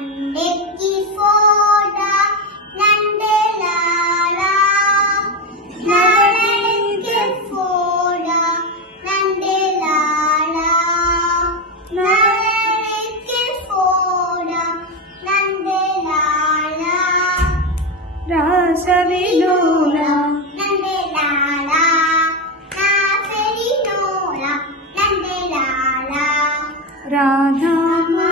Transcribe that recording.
నండెక్కి ఫోడా నండెలాల నండెక్కి ఫోడా నండెలాల నండెక్కి ఫోడా నండెలాల రాసవిలోల నండెలాల నాసరిలోల నండెలాల Radha నండెలాల